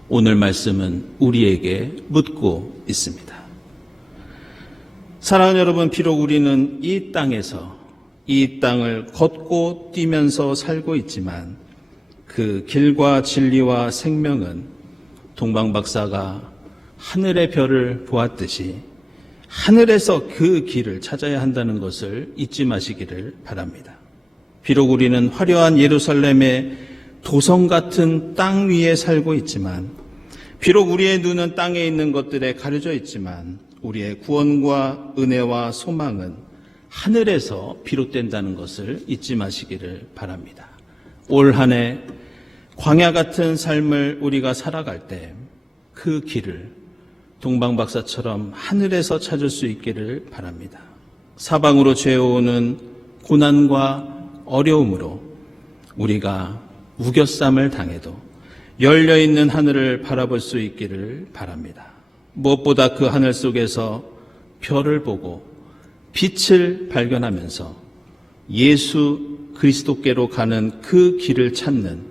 오늘 말씀은 우리에게 묻고 있습니다. 사랑하는 여러분, 비록 우리는 이 땅에서 이 땅을 걷고 뛰면서 살고 있지만 그 길과 진리와 생명은 동방박사가 하늘의 별을 보았듯이 하늘에서 그 길을 찾아야 한다는 것을 잊지 마시기를 바랍니다. 비록 우리는 화려한 예루살렘의 도성 같은 땅 위에 살고 있지만, 비록 우리의 눈은 땅에 있는 것들에 가려져 있지만 우리의 구원과 은혜와 소망은 하늘에서 비롯된다는 것을 잊지 마시기를 바랍니다. 올 한 해 광야 같은 삶을 우리가 살아갈 때 그 길을 동방박사처럼 하늘에서 찾을 수 있기를 바랍니다. 사방으로 죄어오는 고난과 어려움으로 우리가 우겨쌈을 당해도 열려있는 하늘을 바라볼 수 있기를 바랍니다. 무엇보다 그 하늘 속에서 별을 보고 빛을 발견하면서 예수 그리스도께로 가는 그 길을 찾는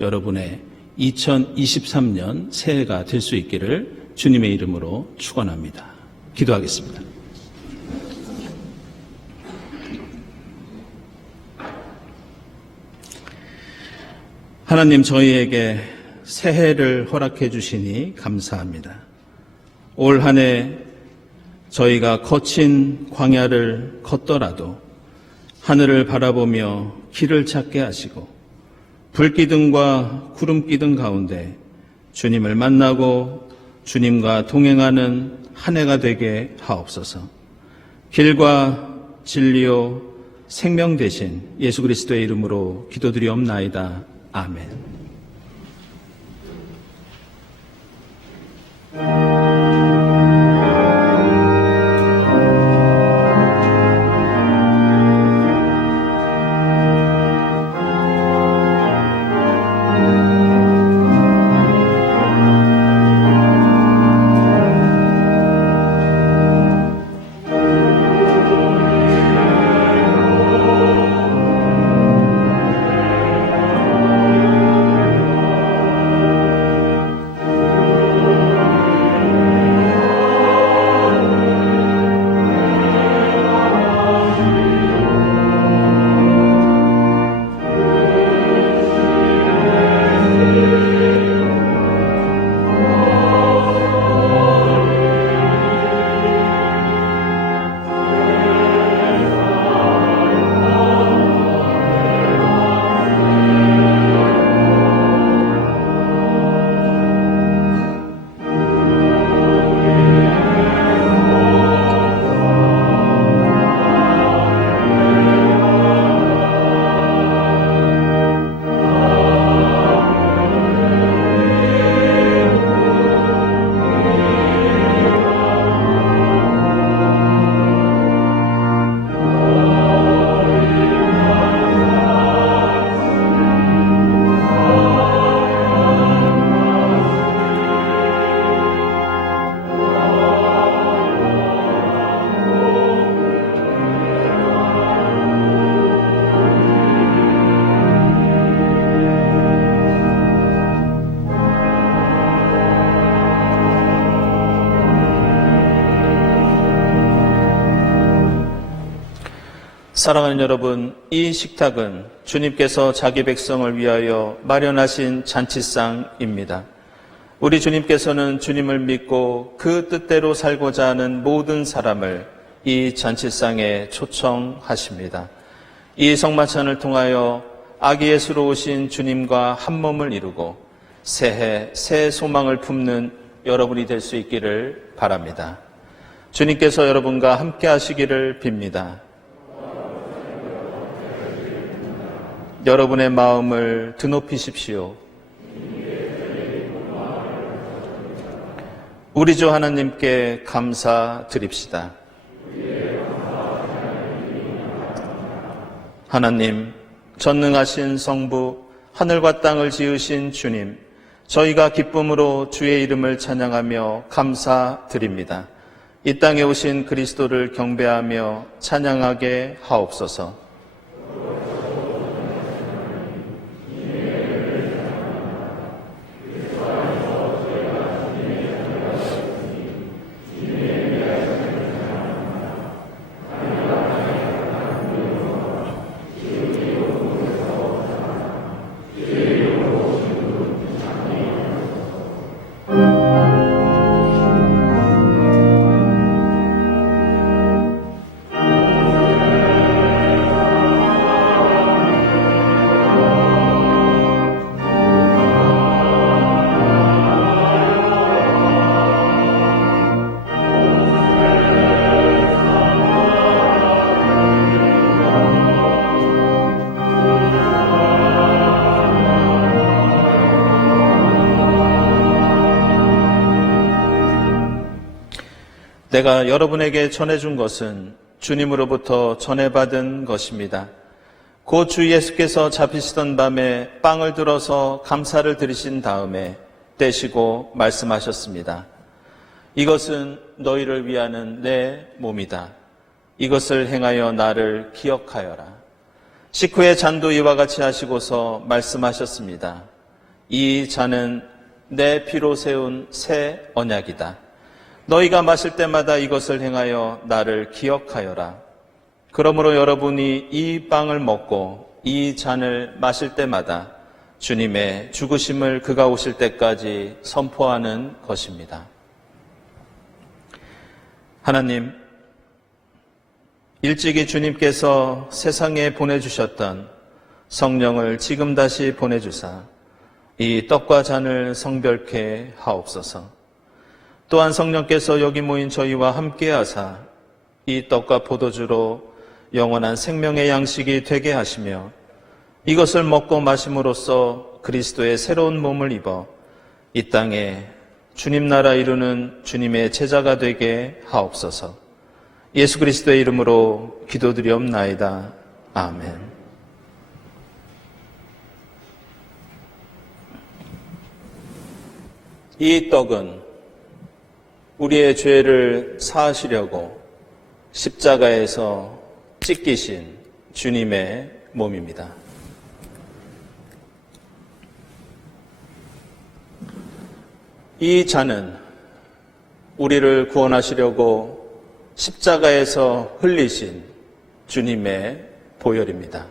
여러분의 2023년 새해가 될 수 있기를 주님의 이름으로 축원합니다. 기도하겠습니다. 하나님, 저희에게 새해를 허락해 주시니 감사합니다. 올 한 해 저희가 거친 광야를 걷더라도 하늘을 바라보며 길을 찾게 하시고 불기둥과 구름기둥 가운데 주님을 만나고 주님과 동행하는 한 해가 되게 하옵소서. 길과 진리요 생명 되신 예수 그리스도의 이름으로 기도드리옵나이다. 아멘. 사랑하는 여러분, 이 식탁은 주님께서 자기 백성을 위하여 마련하신 잔치상입니다. 우리 주님께서는 주님을 믿고 그 뜻대로 살고자 하는 모든 사람을 이 잔치상에 초청하십니다. 이 성만찬을 통하여 아기 예수로 오신 주님과 한 몸을 이루고 새해 새 소망을 품는 여러분이 될 수 있기를 바랍니다. 주님께서 여러분과 함께 하시기를 빕니다. 여러분의 마음을 드높이십시오. 우리 주 하나님께 감사드립시다. 하나님, 전능하신 성부, 하늘과 땅을 지으신 주님, 저희가 기쁨으로 주의 이름을 찬양하며 감사드립니다. 이 땅에 오신 그리스도를 경배하며 찬양하게 하옵소서. 내가 여러분에게 전해준 것은 주님으로부터 전해받은 것입니다. 곧 주 예수께서 잡히시던 밤에 빵을 들어서 감사를 드리신 다음에 떼시고 말씀하셨습니다. 이것은 너희를 위하는 내 몸이다. 이것을 행하여 나를 기억하여라. 식후에 잔도 이와 같이 하시고서 말씀하셨습니다. 이 잔은 내 피로 세운 새 언약이다. 너희가 마실 때마다 이것을 행하여 나를 기억하여라. 그러므로 여러분이 이 빵을 먹고 이 잔을 마실 때마다 주님의 죽으심을 그가 오실 때까지 선포하는 것입니다. 하나님, 일찍이 주님께서 세상에 보내주셨던 성령을 지금 다시 보내주사 이 떡과 잔을 성별케 하옵소서. 또한 성령께서 여기 모인 저희와 함께하사 이 떡과 포도주로 영원한 생명의 양식이 되게 하시며 이것을 먹고 마심으로써 그리스도의 새로운 몸을 입어 이 땅에 주님 나라 이루는 주님의 제자가 되게 하옵소서. 예수 그리스도의 이름으로 기도드리옵나이다. 아멘. 이 떡은 우리의 죄를 사하시려고 십자가에서 찢기신 주님의 몸입니다. 이 잔은 우리를 구원하시려고 십자가에서 흘리신 주님의 보혈입니다.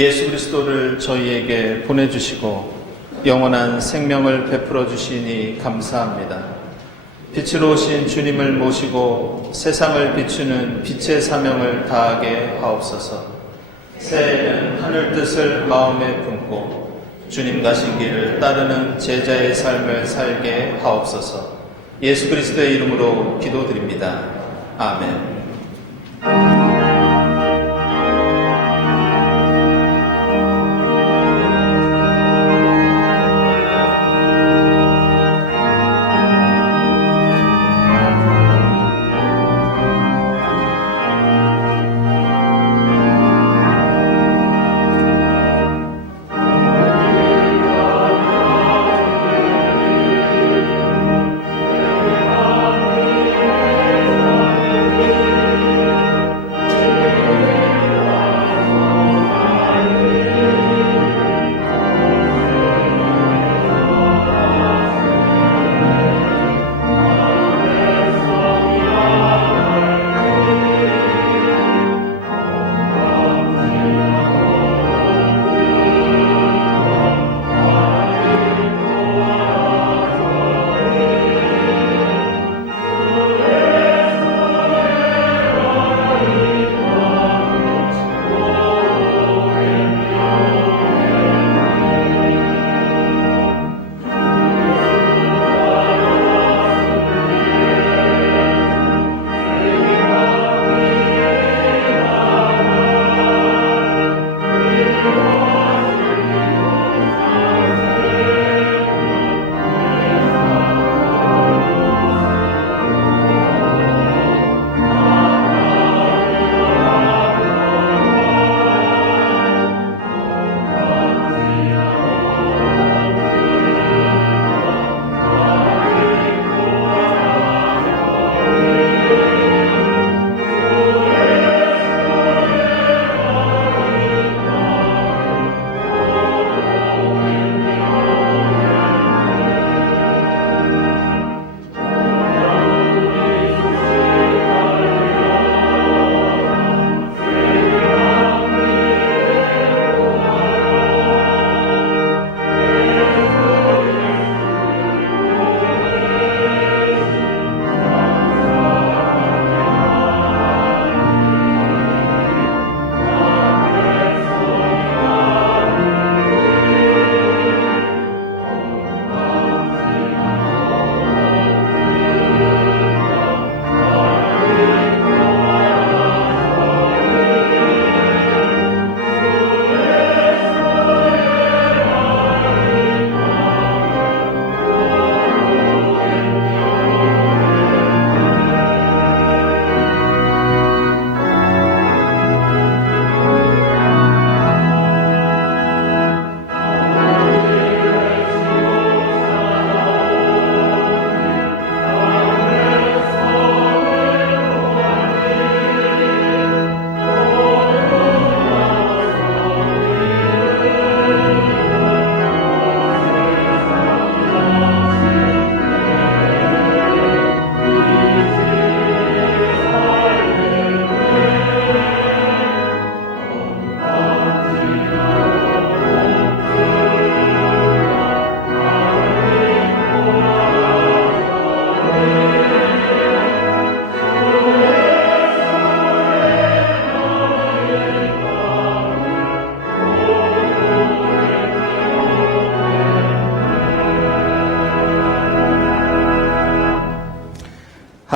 예수 그리스도를 저희에게 보내주시고 영원한 생명을 베풀어 주시니 감사합니다. 빛으로 오신 주님을 모시고 세상을 비추는 빛의 사명을 다하게 하옵소서. 새해에는 하늘 뜻을 마음에 품고 주님 가신 길을 따르는 제자의 삶을 살게 하옵소서. 예수 그리스도의 이름으로 기도드립니다. 아멘.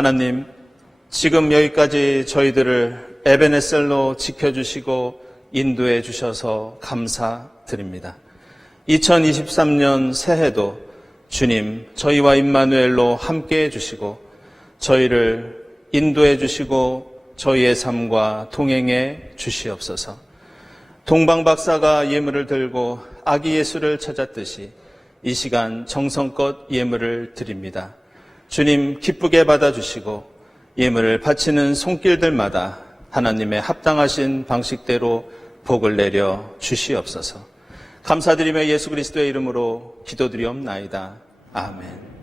하나님, 지금 여기까지 저희들을 에베네셀로 지켜주시고 인도해 주셔서 감사드립니다. 2023년 새해도 주님, 저희와 임마누엘로 함께해 주시고 저희를 인도해 주시고 저희의 삶과 동행해 주시옵소서. 동방박사가 예물을 들고 아기 예수를 찾았듯이 이 시간 정성껏 예물을 드립니다. 주님, 기쁘게 받아주시고 예물을 바치는 손길들마다 하나님의 합당하신 방식대로 복을 내려 주시옵소서. 감사드리며 예수 그리스도의 이름으로 기도드리옵나이다. 아멘.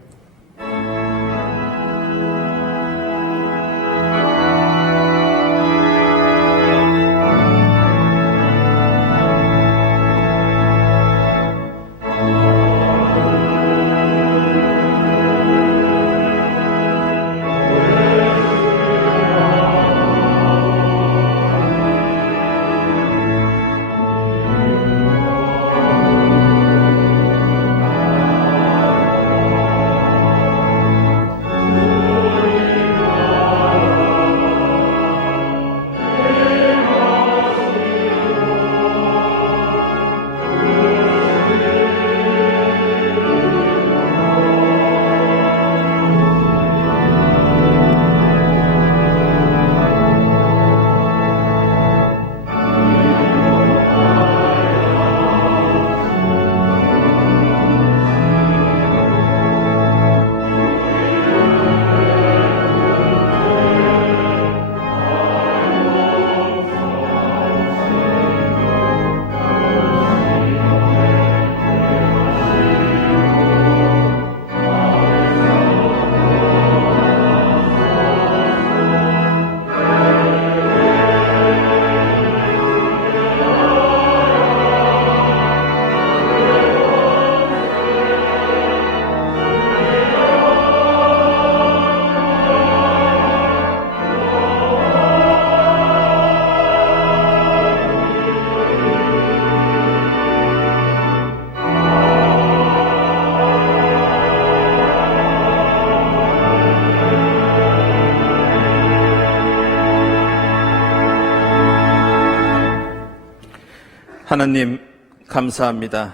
하나님 감사합니다.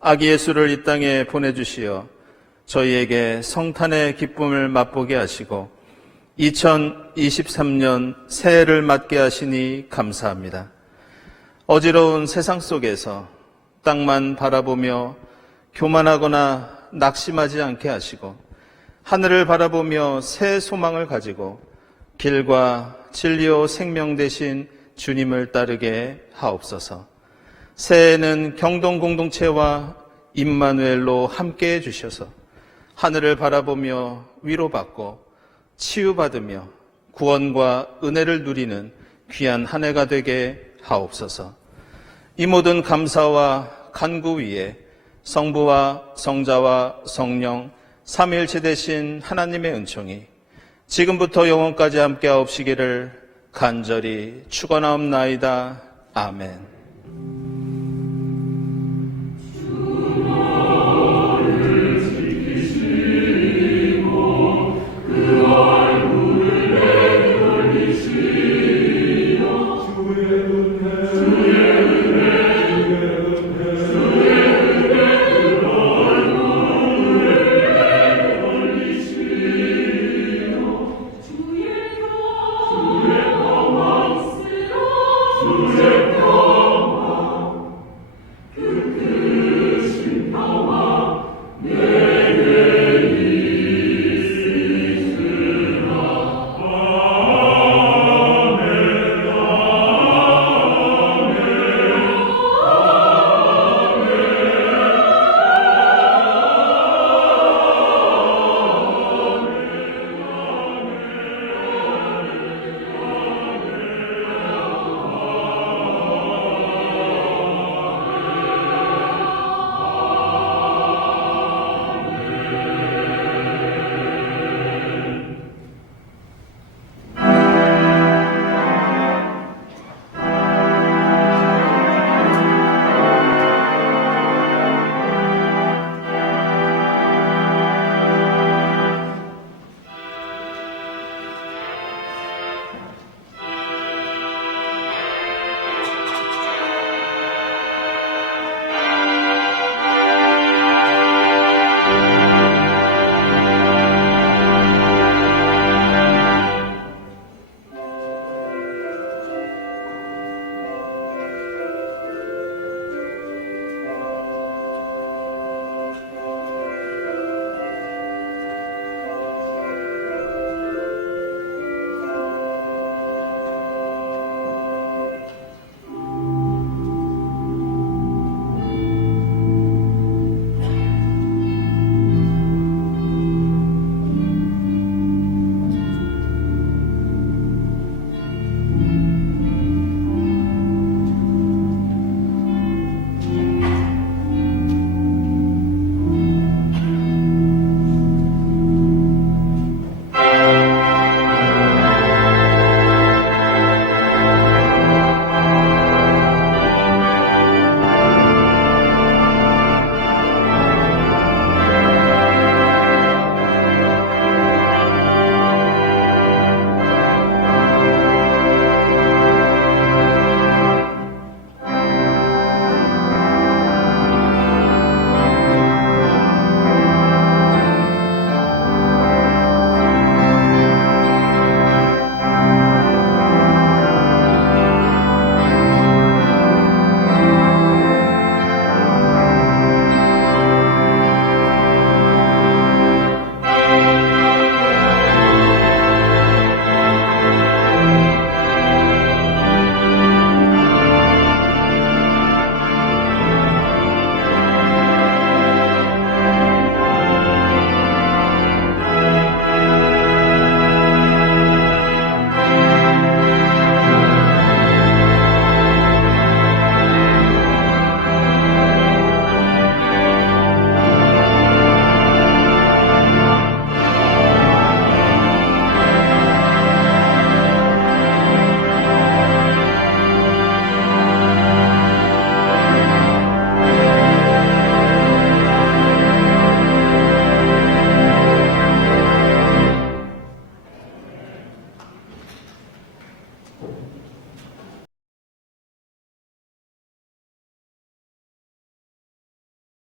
아기 예수를 이 땅에 보내주시어 저희에게 성탄의 기쁨을 맛보게 하시고 2023년 새해를 맞게 하시니 감사합니다. 어지러운 세상 속에서 땅만 바라보며 교만하거나 낙심하지 않게 하시고 하늘을 바라보며 새 소망을 가지고 길과 진리요 생명 되신 주님을 따르게 하옵소서. 새해에는 경동 공동체와 임마누엘로 함께해 주셔서 하늘을 바라보며 위로받고 치유받으며 구원과 은혜를 누리는 귀한 한 해가 되게 하옵소서. 이 모든 감사와 간구 위에 성부와 성자와 성령 삼위일체 되신 하나님의 은총이 지금부터 영원까지 함께 하옵시기를 간절히 축원하옵나이다. 아멘.